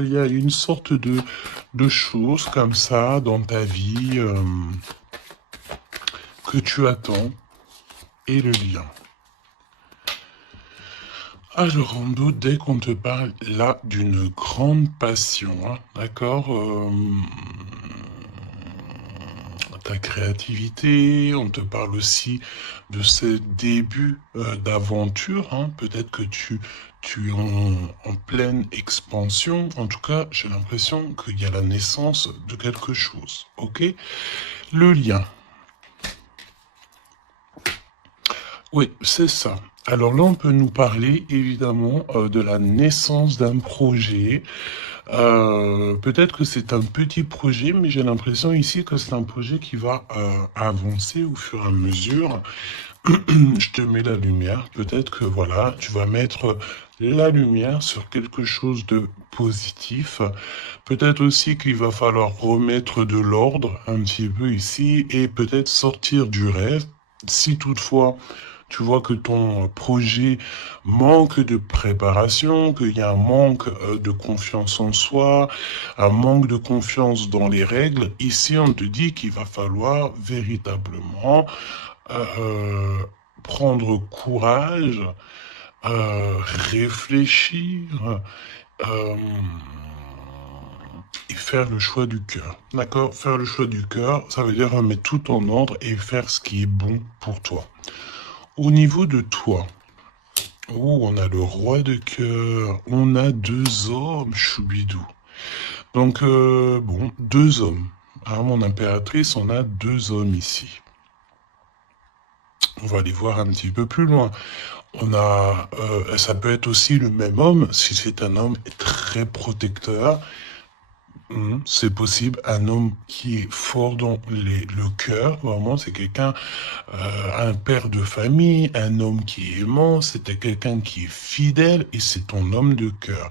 Il y a une sorte de choses comme ça dans ta vie que tu attends et le lien. Alors, en doute, dès qu'on te parle là d'une grande passion, hein, d'accord, ta créativité, on te parle aussi de ces débuts d'aventure, hein, peut-être que tu es en pleine expansion, en tout cas, j'ai l'impression qu'il y a la naissance de quelque chose, ok? Le lien. Oui, c'est ça. Alors là, on peut nous parler évidemment de la naissance d'un projet. Peut-être que c'est un petit projet, mais j'ai l'impression ici que c'est un projet qui va avancer au fur et à mesure. Je te mets la lumière. Peut-être que voilà, tu vas mettre la lumière sur quelque chose de positif. Peut-être aussi qu'il va falloir remettre de l'ordre un petit peu ici et peut-être sortir du rêve. Si toutefois tu vois que ton projet manque de préparation, qu'il y a un manque de confiance en soi, un manque de confiance dans les règles, ici on te dit qu'il va falloir véritablement euh, prendre courage, réfléchir euh, et faire le choix du cœur. D'accord? Faire le choix du cœur, ça veut dire mettre tout en ordre et faire ce qui est bon pour toi. Au niveau de toi, oh, on a le roi de cœur, on a deux hommes, choubidou. Donc, bon, deux hommes. À mon impératrice, on a deux hommes ici. On va aller voir un petit peu plus loin. On a, ça peut être aussi le même homme, si c'est un homme très protecteur. C'est possible, un homme qui est fort dans le cœur, vraiment, c'est quelqu'un, un père de famille, un homme qui est aimant, c'était quelqu'un qui est fidèle et c'est ton homme de cœur.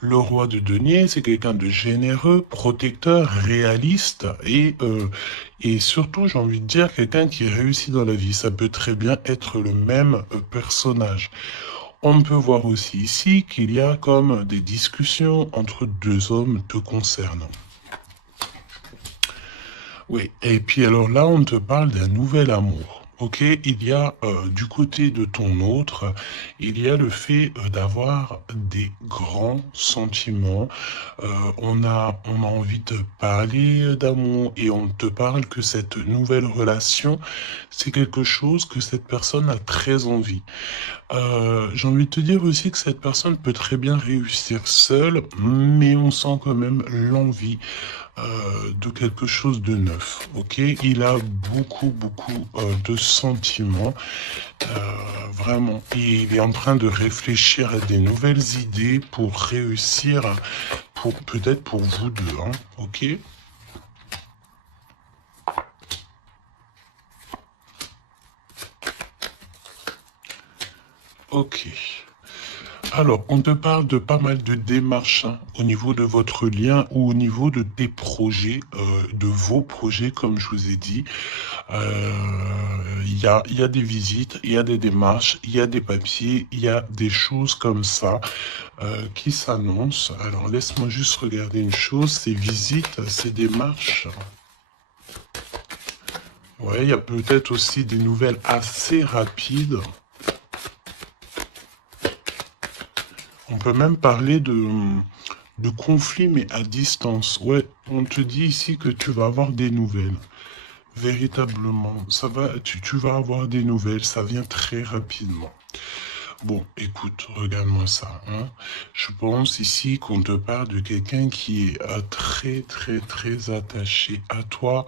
Le roi de denier, c'est quelqu'un de généreux, protecteur, réaliste et surtout, j'ai envie de dire, quelqu'un qui réussit dans la vie. Ça peut très bien être le même personnage. On peut voir aussi ici qu'il y a comme des discussions entre deux hommes te concernant. Oui, et puis alors là, on te parle d'un nouvel amour. Ok, il y a du côté de ton autre, il y a le fait d'avoir des grands sentiments. On a envie de parler d'amour et on te parle que cette nouvelle relation, c'est quelque chose que cette personne a très envie. J'ai envie de te dire aussi que cette personne peut très bien réussir seule, mais on sent quand même l'envie de quelque chose de neuf. Ok, il a beaucoup de sentiments, vraiment. Et il est en train de réfléchir à des nouvelles idées pour réussir, pour peut-être pour vous deux. Hein, ok. Ok. Alors, on te parle de pas mal de démarches hein, au niveau de votre lien ou au niveau de tes projets, de vos projets, comme je vous ai dit. Il y a des visites, il y a des démarches, il y a des papiers, il y a des choses comme ça qui s'annoncent. Alors, laisse-moi juste regarder une chose, ces visites, ces démarches. Ouais, il y a peut-être aussi des nouvelles assez rapides. On peut même parler de conflits, mais à distance. Ouais, on te dit ici que tu vas avoir des nouvelles. Véritablement, ça va, tu vas avoir des nouvelles, ça vient très rapidement. Bon, écoute, regarde-moi ça. Hein. Je pense ici qu'on te parle de quelqu'un qui est très attaché à toi,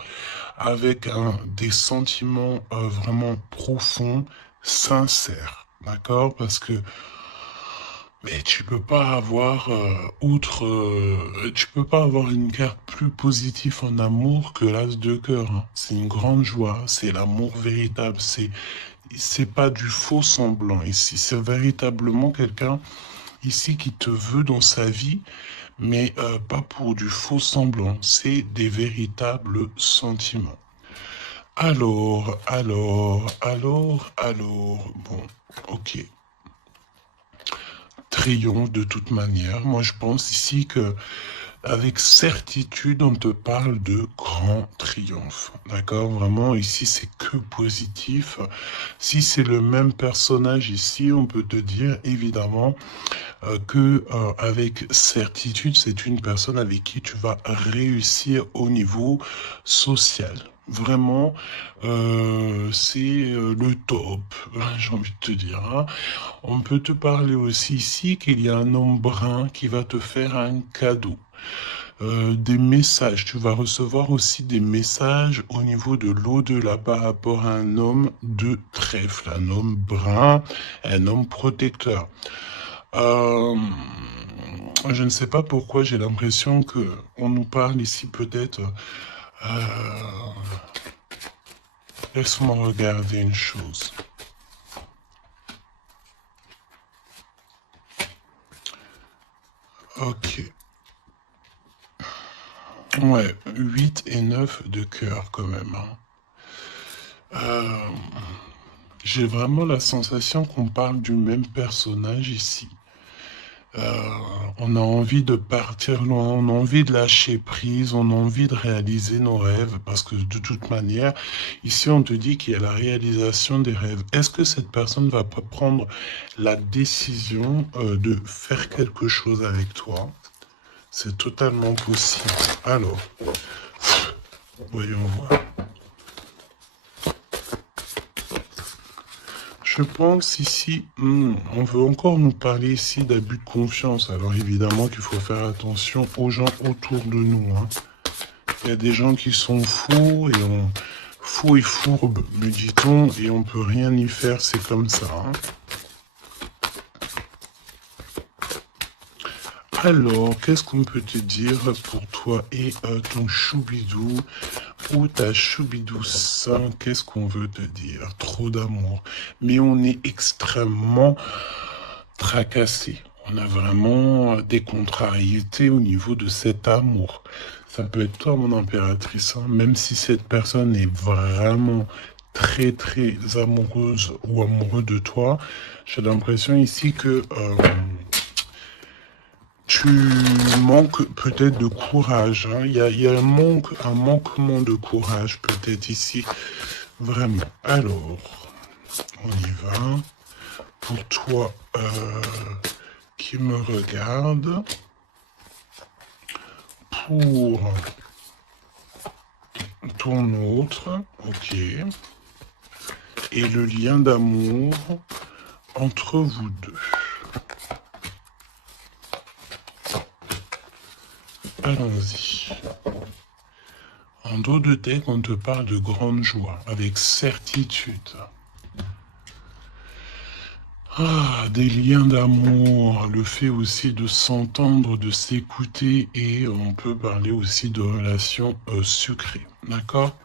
avec des sentiments vraiment profonds, sincères. D'accord? Parce que mais tu peux pas avoir tu peux pas avoir une carte plus positive en amour que l'as de cœur. Hein. C'est une grande joie, c'est l'amour véritable, c'est pas du faux semblant ici, c'est véritablement quelqu'un ici qui te veut dans sa vie, mais pas pour du faux semblant, c'est des véritables sentiments. Alors, bon, ok. triomphe de toute manière. Moi, je pense ici que avec certitude, on te parle de grand triomphe. D'accord? Vraiment, ici, c'est que positif. Si c'est le même personnage ici, on peut te dire évidemment que avec certitude, c'est une personne avec qui tu vas réussir au niveau social. Vraiment, c'est le top, j'ai envie de te dire. Hein. On peut te parler aussi ici qu'il y a un homme brun qui va te faire un cadeau. Des messages, tu vas recevoir aussi des messages au niveau de l'au-delà par rapport à un homme de trèfle, un homme brun, un homme protecteur. Euh, je ne sais pas pourquoi j'ai l'impression que on nous parle ici peut-être. Laisse-moi regarder une chose. Ok. Ouais, 8 et 9 de cœur quand même. Hein. J'ai vraiment la sensation qu'on parle du même personnage ici. On a envie de partir loin, on a envie de lâcher prise, on a envie de réaliser nos rêves, parce que de toute manière, ici on te dit qu'il y a la réalisation des rêves. Est-ce que cette personne va pas prendre la décision de faire quelque chose avec toi? C'est totalement possible. Alors, voyons voir. Je pense ici, on veut encore nous parler ici d'abus de confiance. Alors évidemment qu'il faut faire attention aux gens autour de nous. Hein. Il y a des gens qui sont fous et fourbes, me dit-on, et on peut rien y faire, c'est comme ça. Hein. Alors, qu'est-ce qu'on peut te dire pour toi et ton choubidou ou ta choubidouce? Qu'est-ce qu'on veut te dire? Trop d'amour. Mais on est extrêmement tracassé. On a vraiment des contrariétés au niveau de cet amour. Ça peut être toi, mon impératrice, hein, même si cette personne est vraiment très très amoureuse ou amoureux de toi. J'ai l'impression ici que tu manques peut-être de courage. Hein. Il y a un manquement de courage peut-être ici. Vraiment. Alors, on y va. Pour toi qui me regarde, pour ton autre, ok, et le lien d'amour entre vous deux. Allons-y. En dos de tête, on te parle de grande joie, avec certitude. Ah, des liens d'amour, le fait aussi de s'entendre, de s'écouter, et on peut parler aussi de relations sucrées, d'accord?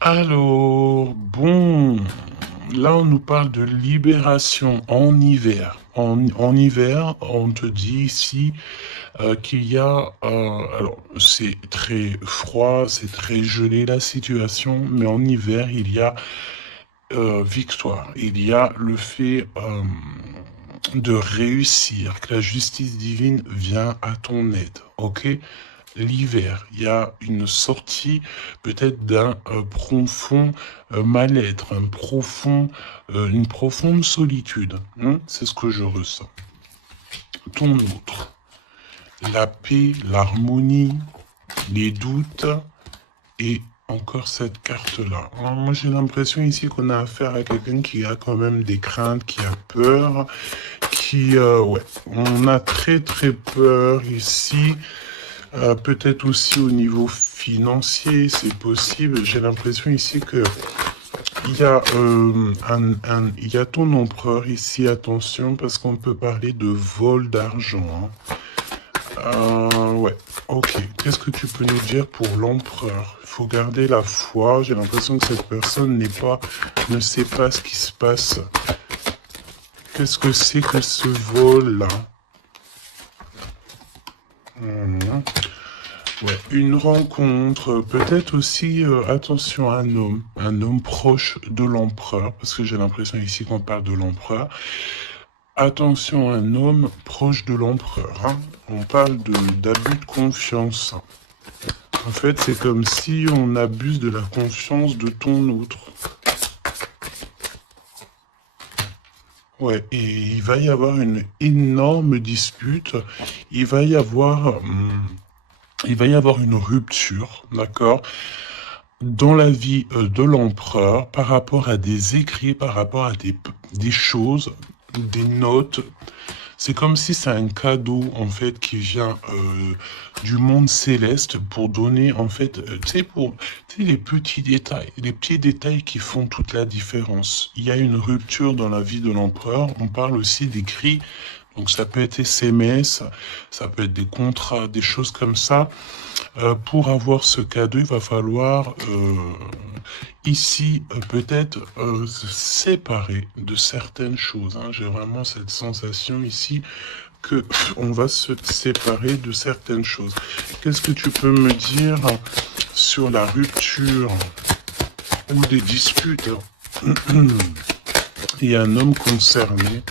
Alors, bon, là on nous parle de libération en hiver. En hiver, on te dit ici qu'il y a, alors c'est très froid, c'est très gelé la situation, mais en hiver il y a victoire, il y a le fait de réussir, que la justice divine vient à ton aide, ok? L'hiver, il y a une sortie peut-être d'un profond mal-être, une profonde solitude. Hein, c'est ce que je ressens. Ton autre, la paix, l'harmonie, les doutes et encore cette carte-là. Moi, j'ai l'impression ici qu'on a affaire à quelqu'un qui a quand même des craintes, qui a peur, ouais, on a très très peur ici. Peut-être aussi au niveau financier, c'est possible. J'ai l'impression ici que il y a il y a ton empereur ici. Attention, parce qu'on peut parler de vol d'argent. Hein. Ouais. Ok. Qu'est-ce que tu peux nous dire pour l'empereur? Il faut garder la foi. J'ai l'impression que cette personne ne sait pas ce qui se passe. Qu'est-ce que c'est que ce vol-là? Ouais, une rencontre, peut-être aussi, attention, un homme proche de l'empereur, parce que j'ai l'impression ici qu'on parle de l'empereur. Attention, un homme proche de l'empereur. Hein. On parle d'abus de confiance. En fait, c'est comme si on abuse de la confiance de ton autre. Ouais, et il va y avoir une énorme dispute. Il va y avoir, une rupture, d'accord, dans la vie de l'empereur par rapport à des écrits, par rapport à des choses, des notes. C'est comme si c'est un cadeau en fait qui vient du monde céleste pour donner en fait, tu sais, les petits détails qui font toute la différence. Il y a une rupture dans la vie de l'empereur. On parle aussi d'écrits. Donc ça peut être SMS, ça peut être des contrats, des choses comme ça. Pour avoir ce cadeau, il va falloir ici peut-être se séparer de certaines choses. Hein. J'ai vraiment cette sensation ici que on va se séparer de certaines choses. Qu'est-ce que tu peux me dire sur la rupture ou des disputes? Il y a un homme concerné.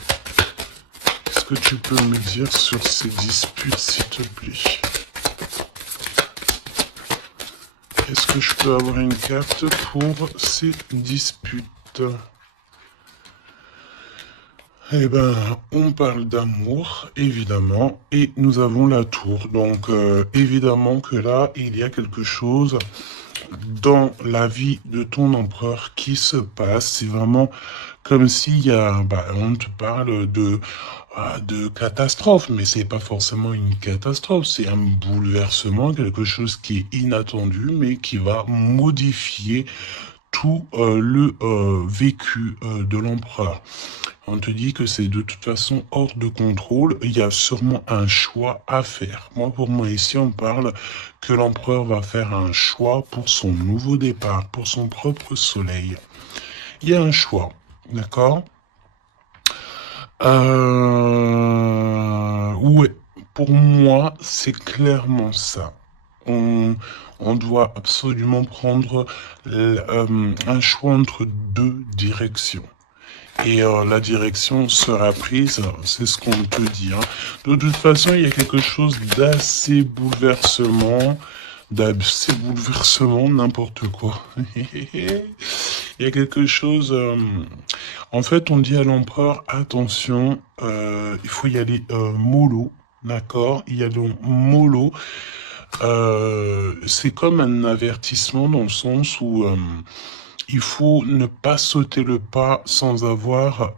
Qu'est-ce que tu peux me dire sur ces disputes, s'il te plaît? Est-ce que je peux avoir une carte pour ces disputes? Eh ben, on parle d'amour, évidemment, et nous avons la tour. Donc, évidemment que là, il y a quelque chose dans la vie de ton empereur qui se passe. C'est vraiment comme s'il y a, on te parle de catastrophe, mais c'est pas forcément une catastrophe, c'est un bouleversement, quelque chose qui est inattendu, mais qui va modifier tout le vécu de l'empereur. On te dit que c'est de toute façon hors de contrôle. Il y a sûrement un choix à faire. Moi, pour moi, ici, on parle que l'empereur va faire un choix pour son nouveau départ, pour son propre soleil. Il y a un choix, d'accord? Ouais, pour moi, c'est clairement ça. On, on doit absolument prendre un choix entre deux directions. Et la direction sera prise, c'est ce qu'on te dit. Hein. De toute façon, il y a quelque chose d'assez bouleversement, n'importe quoi. Il y a quelque chose. En fait, on dit à l'empereur, attention, il faut y aller mollo, d'accord? Il y a donc mollo. C'est comme un avertissement dans le sens où il faut ne pas sauter le pas sans avoir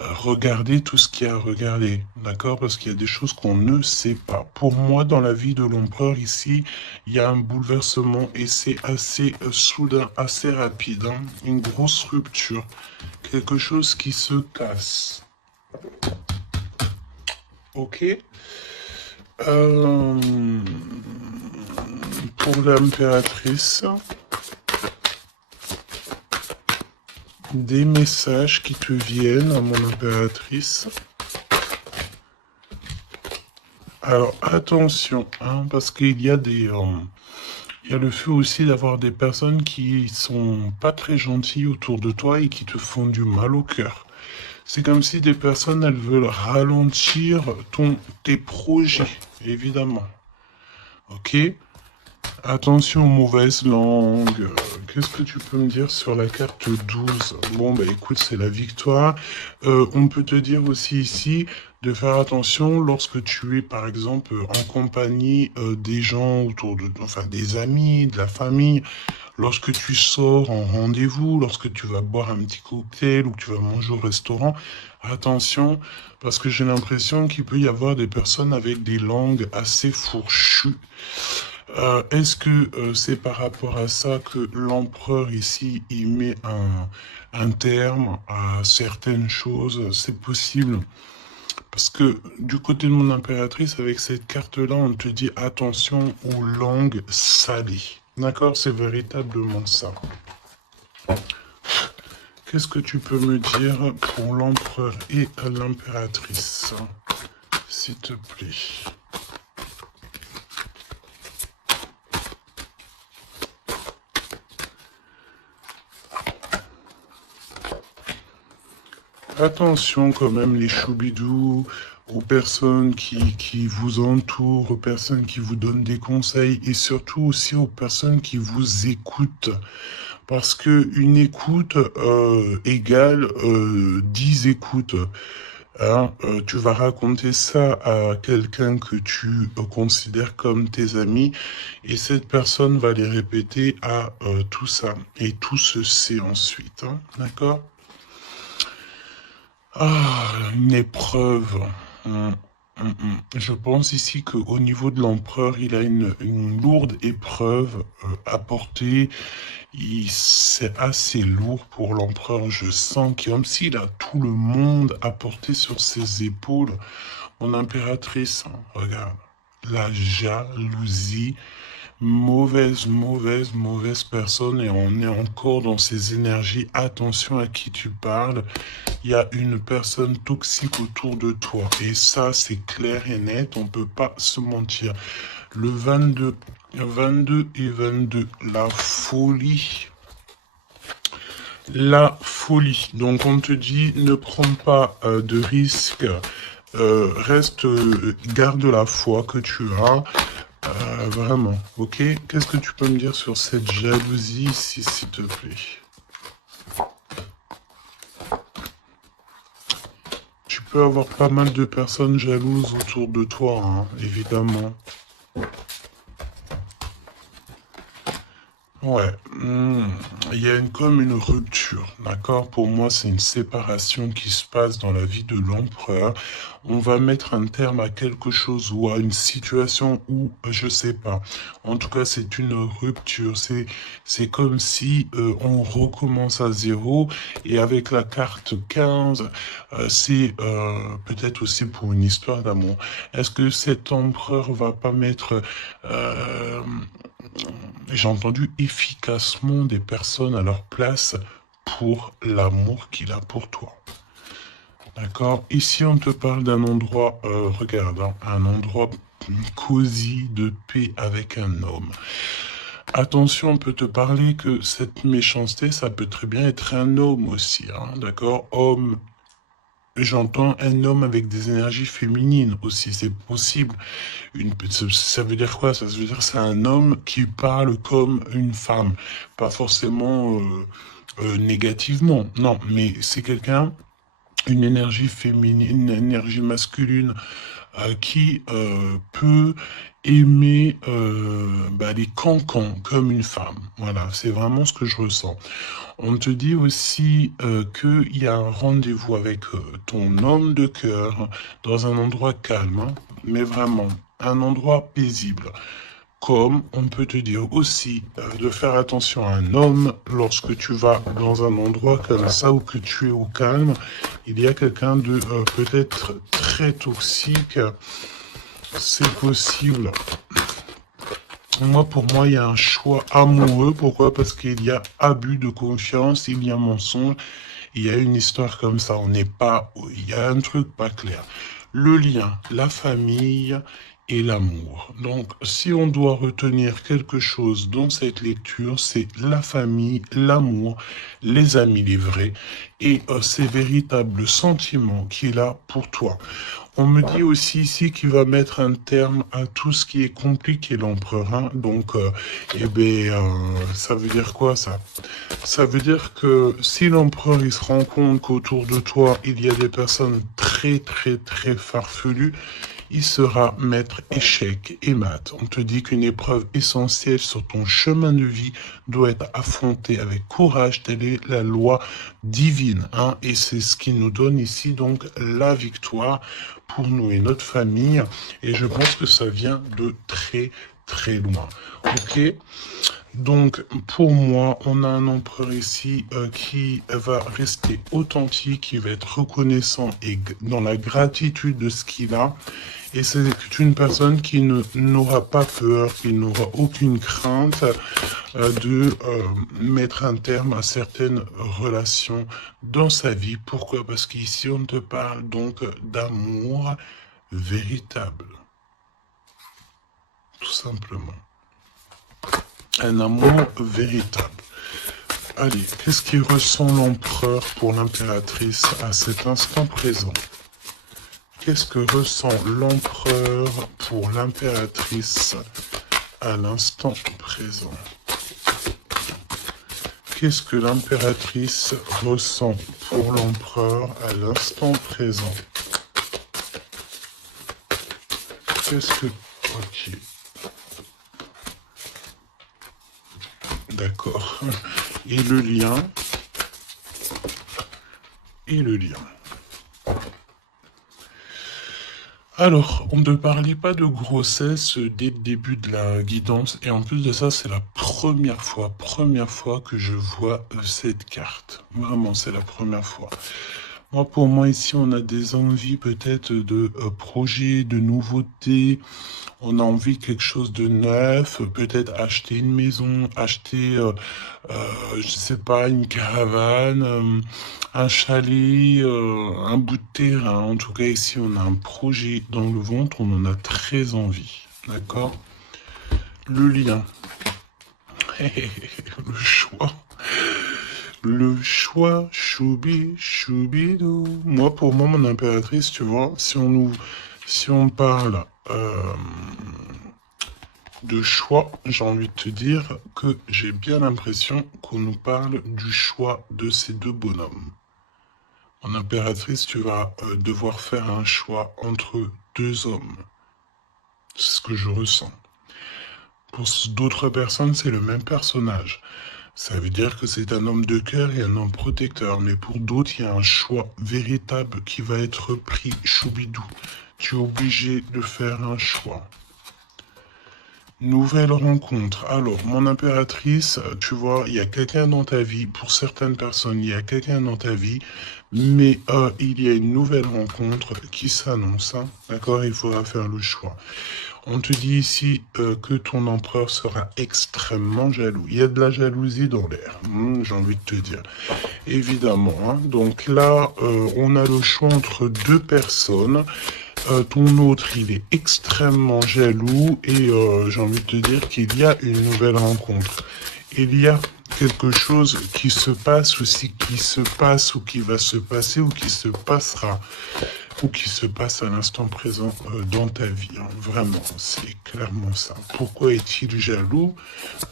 regardé tout ce qu'il y a à regarder, d'accord? Parce qu'il y a des choses qu'on ne sait pas. Pour moi, dans la vie de l'empereur ici, il y a un bouleversement et c'est assez soudain, assez rapide, hein? Une grosse rupture, quelque chose qui se casse. Ok? Pour l'impératrice, des messages qui te viennent à mon impératrice. Alors attention, hein, parce qu'il y a il y a le fait aussi d'avoir des personnes qui sont pas très gentilles autour de toi et qui te font du mal au cœur. C'est comme si des personnes, elles veulent ralentir tes projets, évidemment. Ok? Attention aux mauvaises langues. Qu'est-ce que tu peux me dire sur la carte 12? Bon, bah écoute, c'est la victoire. On peut te dire aussi ici de faire attention lorsque tu es, par exemple, en compagnie des gens autour enfin, des amis, de la famille. Lorsque tu sors en rendez-vous, lorsque tu vas boire un petit cocktail ou que tu vas manger au restaurant, attention, parce que j'ai l'impression qu'il peut y avoir des personnes avec des langues assez fourchues. Est-ce que c'est par rapport à ça que l'empereur ici, il met un terme à certaines choses? C'est possible. Parce que du côté de mon impératrice, avec cette carte-là, on te dit attention aux langues salées. D'accord? C'est véritablement ça. Qu'est-ce que tu peux me dire pour l'empereur et l'impératrice, s'il te plaît? attention quand même les choubidous, aux personnes qui vous entourent, aux personnes qui vous donnent des conseils et surtout aussi aux personnes qui vous écoutent. Parce que une écoute égale 10 écoutes. Hein, tu vas raconter ça à quelqu'un que tu considères comme tes amis et cette personne va les répéter à tout ça. Et tout se sait ensuite. Hein, d'accord? Ah, une épreuve. Hum, Je pense ici qu'au niveau de l'empereur, il a une lourde épreuve à porter. C'est assez lourd pour l'empereur. Je sens comme s'il a tout le monde à porter sur ses épaules. Mon impératrice, hein, regarde, la jalousie, mauvaise personne et on est encore dans ces énergies. Attention à qui tu parles. Il y a une personne toxique autour de toi et ça c'est clair et net, on peut pas se mentir. Le 22 et 22, la folie. La folie. Donc on te dit ne prends pas de risques, garde la foi que tu as, vraiment, ok? Qu'est-ce que tu peux me dire sur cette jalousie ici, s'il te plaît? Tu peux avoir pas mal de personnes jalouses autour de toi, hein, évidemment. Ouais, il y a comme une rupture, d'accord? Pour moi, c'est une séparation qui se passe dans la vie de l'empereur. On va mettre un terme à quelque chose ou à une situation où, je sais pas. En tout cas, c'est une rupture. C'est comme si on recommence à zéro. Et avec la carte 15, c'est peut-être aussi pour une histoire d'amour. Est-ce que cet empereur va pas mettre euh, j'ai entendu efficacement des personnes à leur place pour l'amour qu'il a pour toi. D'accord? Ici, on te parle d'un endroit, regarde, hein, un endroit cosy de paix avec un homme. Attention, on peut te parler que cette méchanceté, ça peut très bien être un homme aussi, hein, d'accord? Homme, j'entends un homme avec des énergies féminines aussi, c'est possible. Ça veut dire quoi? Ça veut dire que c'est un homme qui parle comme une femme. Pas forcément négativement, non, mais c'est quelqu'un, une énergie féminine, une énergie masculine qui peut aimer les cancans comme une femme. Voilà, c'est vraiment ce que je ressens. On te dit aussi qu'il y a un rendez-vous avec ton homme de cœur dans un endroit calme, hein, mais vraiment un endroit paisible. Comme on peut te dire aussi de faire attention à un homme lorsque tu vas dans un endroit comme ça où que tu es au calme, il y a quelqu'un de peut-être très toxique, c'est possible. Moi, pour moi, il y a un choix amoureux. Pourquoi? Parce qu'il y a abus de confiance, il y a mensonge, il y a une histoire comme ça. On n'est pas, il y a un truc pas clair. Le lien, la famille et l'amour. Donc, si on doit retenir quelque chose dans cette lecture, c'est la famille, l'amour, les amis, les vrais, et ces véritables sentiments qu'il a pour toi. On me dit aussi ici qu'il va mettre un terme à tout ce qui est compliqué, l'empereur. Hein. Donc, ça veut dire quoi ça? Ça veut dire que si l'empereur il se rend compte qu'autour de toi il y a des personnes très farfelues, il sera maître échec et mat. On te dit qu'une épreuve essentielle sur ton chemin de vie doit être affrontée avec courage. Telle est la loi divine. Hein, et c'est ce qui nous donne ici donc la victoire pour nous et notre famille. Et je pense que ça vient de très loin. Ok? Donc, pour moi, on a un empereur ici qui va rester authentique, qui va être reconnaissant et dans la gratitude de ce qu'il a. Et c'est une personne qui n'aura pas peur, qui n'aura aucune crainte de mettre un terme à certaines relations dans sa vie. Pourquoi? Parce qu'ici, on te parle donc d'amour véritable, tout simplement. Un amour véritable. Allez, qu'est-ce qui ressent l'empereur pour l'impératrice à cet instant présent? Qu'est-ce que ressent l'empereur pour l'impératrice à l'instant présent? Qu'est-ce que l'impératrice ressent pour l'empereur à l'instant présent? Qu'est-ce que... Ok. D'accord. Et le lien? Et le lien. Alors, on ne parlait pas de grossesse dès le début de la guidance, et en plus de ça, c'est la première fois que je vois cette carte. Vraiment, c'est la première fois. Moi, pour moi, ici, on a des envies peut-être de projets, de nouveautés. On a envie de quelque chose de neuf, peut-être acheter une maison, acheter, je sais pas, une caravane, un chalet, un bout de terrain. En tout cas, ici, on a un projet dans le ventre, on en a très envie. D'accord? Le lien. Le choix. Le choix, choubi, choubidou. Moi, pour moi, mon impératrice, tu vois, si on parle de choix, j'ai envie de te dire que j'ai bien l'impression qu'on nous parle du choix de ces deux bonhommes. En impératrice, tu vas devoir faire un choix entre deux hommes. C'est ce que je ressens. Pour d'autres personnes, c'est le même personnage. Ça veut dire que c'est un homme de cœur et un homme protecteur. Mais pour d'autres, il y a un choix véritable qui va être pris. Choubidou, tu es obligé de faire un choix. Nouvelle rencontre. Alors, mon impératrice, tu vois, il y a quelqu'un dans ta vie. Pour certaines personnes, il y a quelqu'un dans ta vie. Mais il y a une nouvelle rencontre qui s'annonce. Hein, d'accord? Il faudra faire le choix. On te dit ici que ton empereur sera extrêmement jaloux. Il y a de la jalousie dans l'air, j'ai envie de te dire. Évidemment. Hein. Donc là, on a le choix entre deux personnes. Ton autre, il est extrêmement jaloux et j'ai envie de te dire qu'il y a une nouvelle rencontre. Il y a quelque chose qui se passe aussi, qui se passe ou qui va se passer ou qui se passera ou qui se passe à l'instant présent dans ta vie. Hein. Vraiment, c'est clairement ça. Pourquoi est-il jaloux?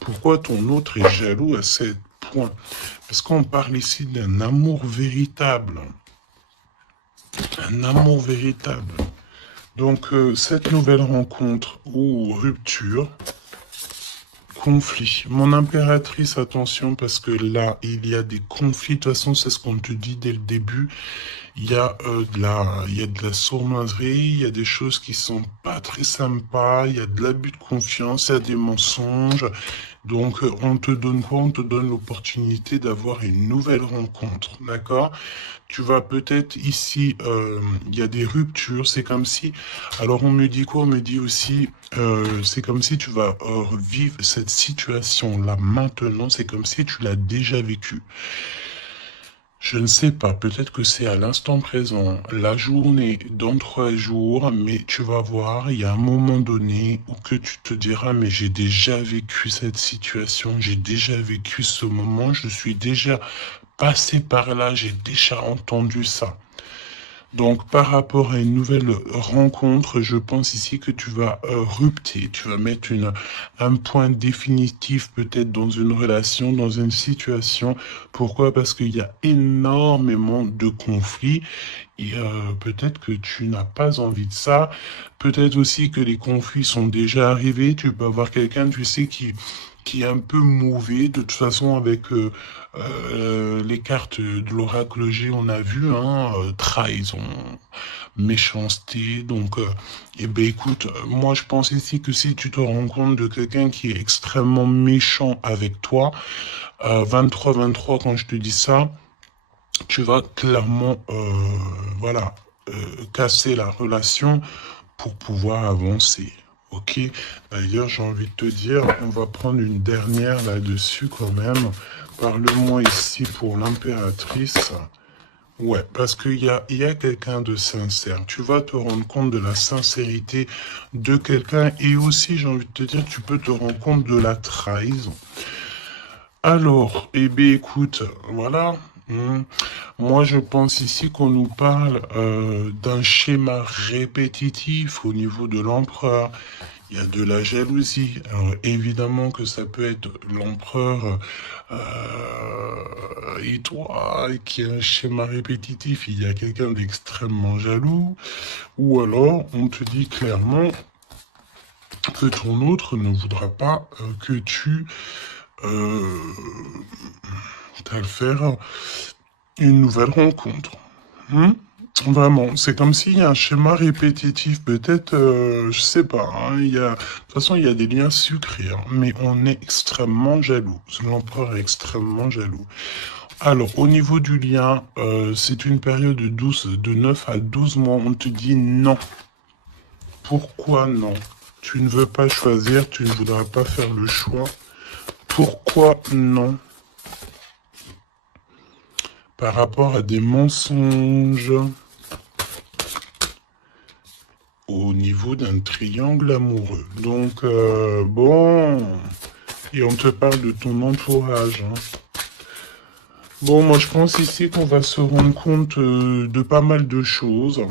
Pourquoi ton autre est jaloux à ce point? Parce qu'on parle ici d'un amour véritable. Un amour véritable. Donc, cette nouvelle rencontre ou rupture, conflit. Mon impératrice, attention, parce que là, il y a des conflits. De toute façon, c'est ce qu'on te dit dès le début. Il y a de la sournoiserie, il y a des choses qui sont pas très sympas, il y a de l'abus de confiance, il y a des mensonges. Donc, on te donne quoi? On te donne l'opportunité d'avoir une nouvelle rencontre, d'accord? Tu vas peut-être ici, il y a des ruptures, c'est comme si... Alors, on me dit quoi? On me dit aussi, c'est comme si tu vas vivre cette situation-là maintenant, c'est comme si tu l'as déjà vécue. Je ne sais pas, peut-être que c'est à l'instant présent, la journée, dans 3 jours, mais tu vas voir, il y a un moment donné où que tu te diras, mais j'ai déjà vécu cette situation, j'ai déjà vécu ce moment, je suis déjà passé par là, j'ai déjà entendu ça. Donc, par rapport à une nouvelle rencontre, je pense ici que tu vas rupter, tu vas mettre un point définitif peut-être dans une relation, dans une situation. Pourquoi? Parce qu'il y a énormément de conflits et peut-être que tu n'as pas envie de ça. Peut-être aussi que les conflits sont déjà arrivés. Tu peux avoir quelqu'un, tu sais, qui est un peu mauvais. De toute façon, avec les cartes de l'oracle G, on a vu, hein, trahison, méchanceté. Donc, eh ben, écoute, moi, je pense ici que si tu te rends compte de quelqu'un qui est extrêmement méchant avec toi, 23-23, quand je te dis ça, tu vas clairement, voilà, casser la relation pour pouvoir avancer. Ok, d'ailleurs, j'ai envie de te dire, on va prendre une dernière là-dessus quand même. Parle-moi ici pour l'impératrice. Ouais, parce il y a quelqu'un de sincère. Tu vas te rendre compte de la sincérité de quelqu'un et aussi, j'ai envie de te dire, tu peux te rendre compte de la trahison. Alors, eh bien, écoute, voilà. Moi, je pense ici qu'on nous parle d'un schéma répétitif au niveau de l'empereur. Il y a de la jalousie. Alors, évidemment que ça peut être l'empereur et toi qui a un schéma répétitif. Il y a quelqu'un d'extrêmement jaloux. Ou alors, on te dit clairement que ton autre ne voudra pas que tu t'as faire une nouvelle rencontre. Hmm. Vraiment, c'est comme s'il y a un schéma répétitif, peut-être, je sais pas, hein, de toute façon, il y a des liens sucrés, hein, mais on est extrêmement jaloux. L'empereur est extrêmement jaloux. Alors, au niveau du lien, c'est une période de 9 à 12 mois, on te dit non. Pourquoi non? Tu ne veux pas choisir, tu ne voudras pas faire le choix. Pourquoi non? Par rapport à des mensonges au niveau d'un triangle amoureux. Donc, bon, et on te parle de ton entourage. Hein. Bon, moi je pense ici qu'on va se rendre compte de pas mal de choses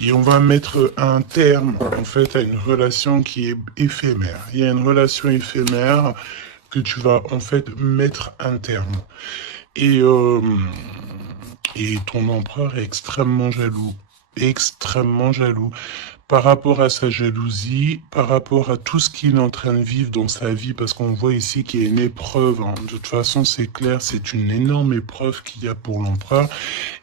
et on va mettre un terme en fait à une relation qui est éphémère. Il y a une relation éphémère que tu vas en fait mettre un terme. Et, euh, et ton empereur est extrêmement jaloux. Par rapport à sa jalousie, par rapport à tout ce qu'il est en train de vivre dans sa vie, parce qu'on voit ici qu'il y a une épreuve, hein. De toute façon c'est clair, c'est une énorme épreuve qu'il y a pour l'empereur,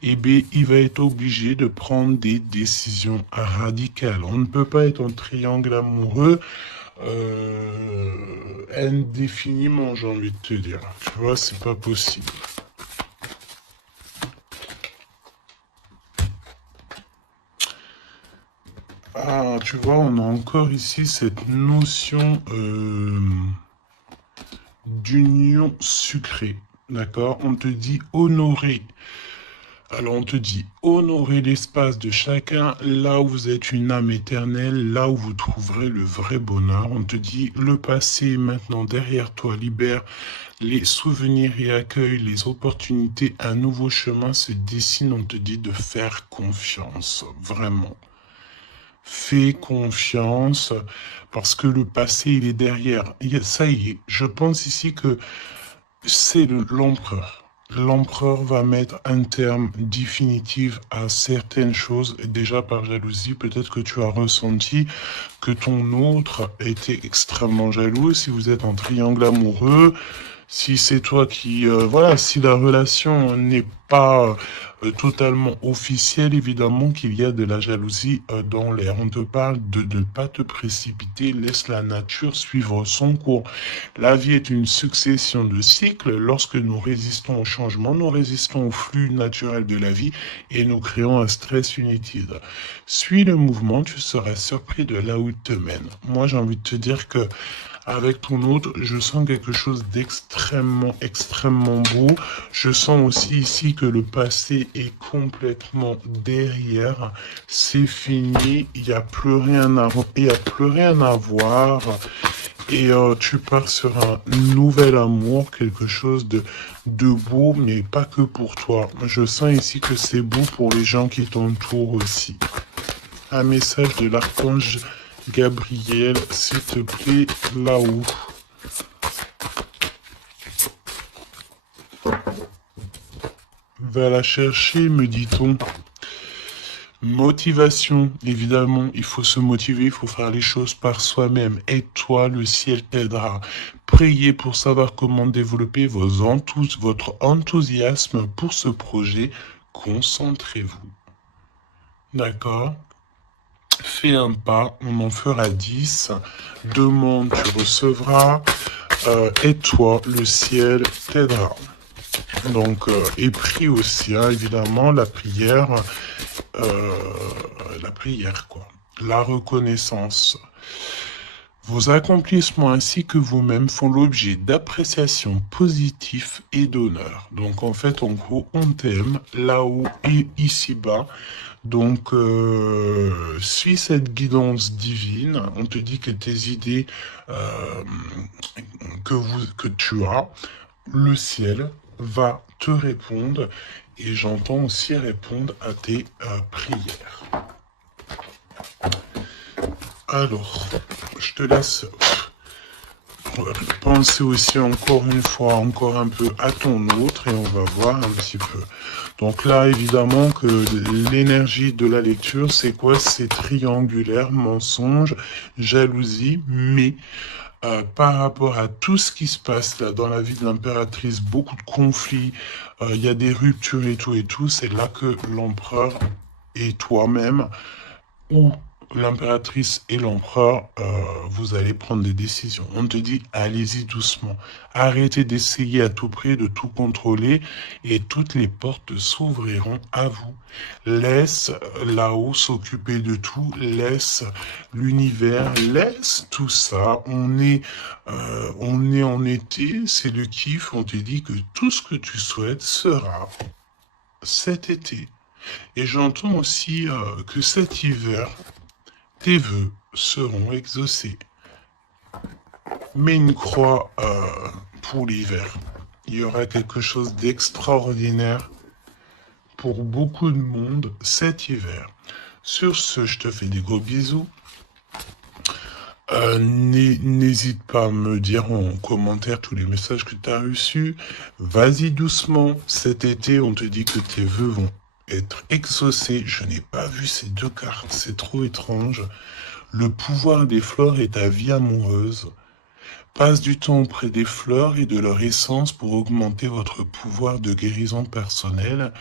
et bien il va être obligé de prendre des décisions radicales. On ne peut pas être en triangle amoureux indéfiniment, j'ai envie de te dire. Tu vois, c'est pas possible. Ah, tu vois, on a encore ici cette notion d'union sucrée. D'accord? On te dit honorer. Alors on te dit honorer l'espace de chacun, là où vous êtes une âme éternelle, là où vous trouverez le vrai bonheur. On te dit le passé est maintenant derrière toi, libère les souvenirs et accueille les opportunités. Un nouveau chemin se dessine, on te dit de faire confiance, vraiment. Fais confiance parce que le passé, il est derrière. Ça y est, je pense ici que c'est l'empereur. L'empereur va mettre un terme définitif à certaines choses. Déjà par jalousie, peut-être que tu as ressenti que ton autre était extrêmement jaloux. Si vous êtes en triangle amoureux, si c'est toi qui... voilà, si la relation n'est pas totalement officielle, évidemment qu'il y a de la jalousie dans l'air. On te parle de ne pas te précipiter, laisse la nature suivre son cours. La vie est une succession de cycles. Lorsque nous résistons au changement, nous résistons au flux naturel de la vie et nous créons un stress inutile. Suis le mouvement, tu seras surpris de là où il te mène. Moi, j'ai envie de te dire que avec ton autre, je sens quelque chose extrêmement beau. Je sens aussi ici que le passé est complètement derrière. C'est fini. Il n'y a plus rien à, il y a plus rien à voir. Et tu pars sur un nouvel amour, quelque chose de beau, mais pas que pour toi. Je sens ici que c'est beau pour les gens qui t'entourent aussi. Un message de l'archange Gabriel, s'il te plaît, là-haut. Va la chercher, me dit-on. Motivation, évidemment, il faut se motiver, il faut faire les choses par soi-même. Aide-toi, le ciel t'aidera. Priez pour savoir comment développer votre enthousiasme pour ce projet. Concentrez-vous. D'accord? Fais un pas, on en fera 10. Demande, tu recevras. Aide-toi, le ciel t'aidera. Donc, et prie aussi, hein, évidemment, la prière, quoi. La reconnaissance. Vos accomplissements ainsi que vous-même font l'objet d'appréciation positive et d'honneur. Donc, en fait, en gros, on t'aime là-haut et ici-bas. Donc, suis cette guidance divine. On te dit que tes idées que tu as le ciel va te répondre et j'entends aussi répondre à tes prières. Alors, je te laisse penser aussi encore une fois, encore un peu à ton autre et on va voir un petit peu. Donc là, évidemment que l'énergie de la lecture, c'est quoi? C'est triangulaire, mensonge, jalousie, mais par rapport à tout ce qui se passe là dans la vie de l'impératrice, beaucoup de conflits, il y a des ruptures et tout, c'est là que l'empereur et toi-même, ou l'impératrice et l'empereur, vous allez prendre des décisions. On te dit, allez-y doucement. Arrêtez d'essayer à tout prix de tout contrôler et toutes les portes s'ouvriront à vous. Laisse là-haut s'occuper de tout, laisse l'univers, laisse tout ça. On est en été, c'est le kiff, on te dit que tout ce que tu souhaites sera cet été. Et j'entends aussi que cet hiver, tes vœux seront exaucés. Mets une croix pour l'hiver. Il y aura quelque chose d'extraordinaire pour beaucoup de monde cet hiver. Sur ce, je te fais des gros bisous. N'hésite pas à me dire en commentaire tous les messages que tu as reçus. Vas-y doucement. Cet été, on te dit que tes vœux vont être exaucés. Je n'ai pas vu ces deux cartes. C'est trop étrange. Le pouvoir des fleurs est ta vie amoureuse. Passe du temps auprès des fleurs et de leur essence pour augmenter votre pouvoir de guérison personnelle.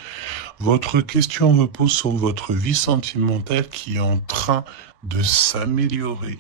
Votre question repose sur votre vie sentimentale qui est en train de s'améliorer.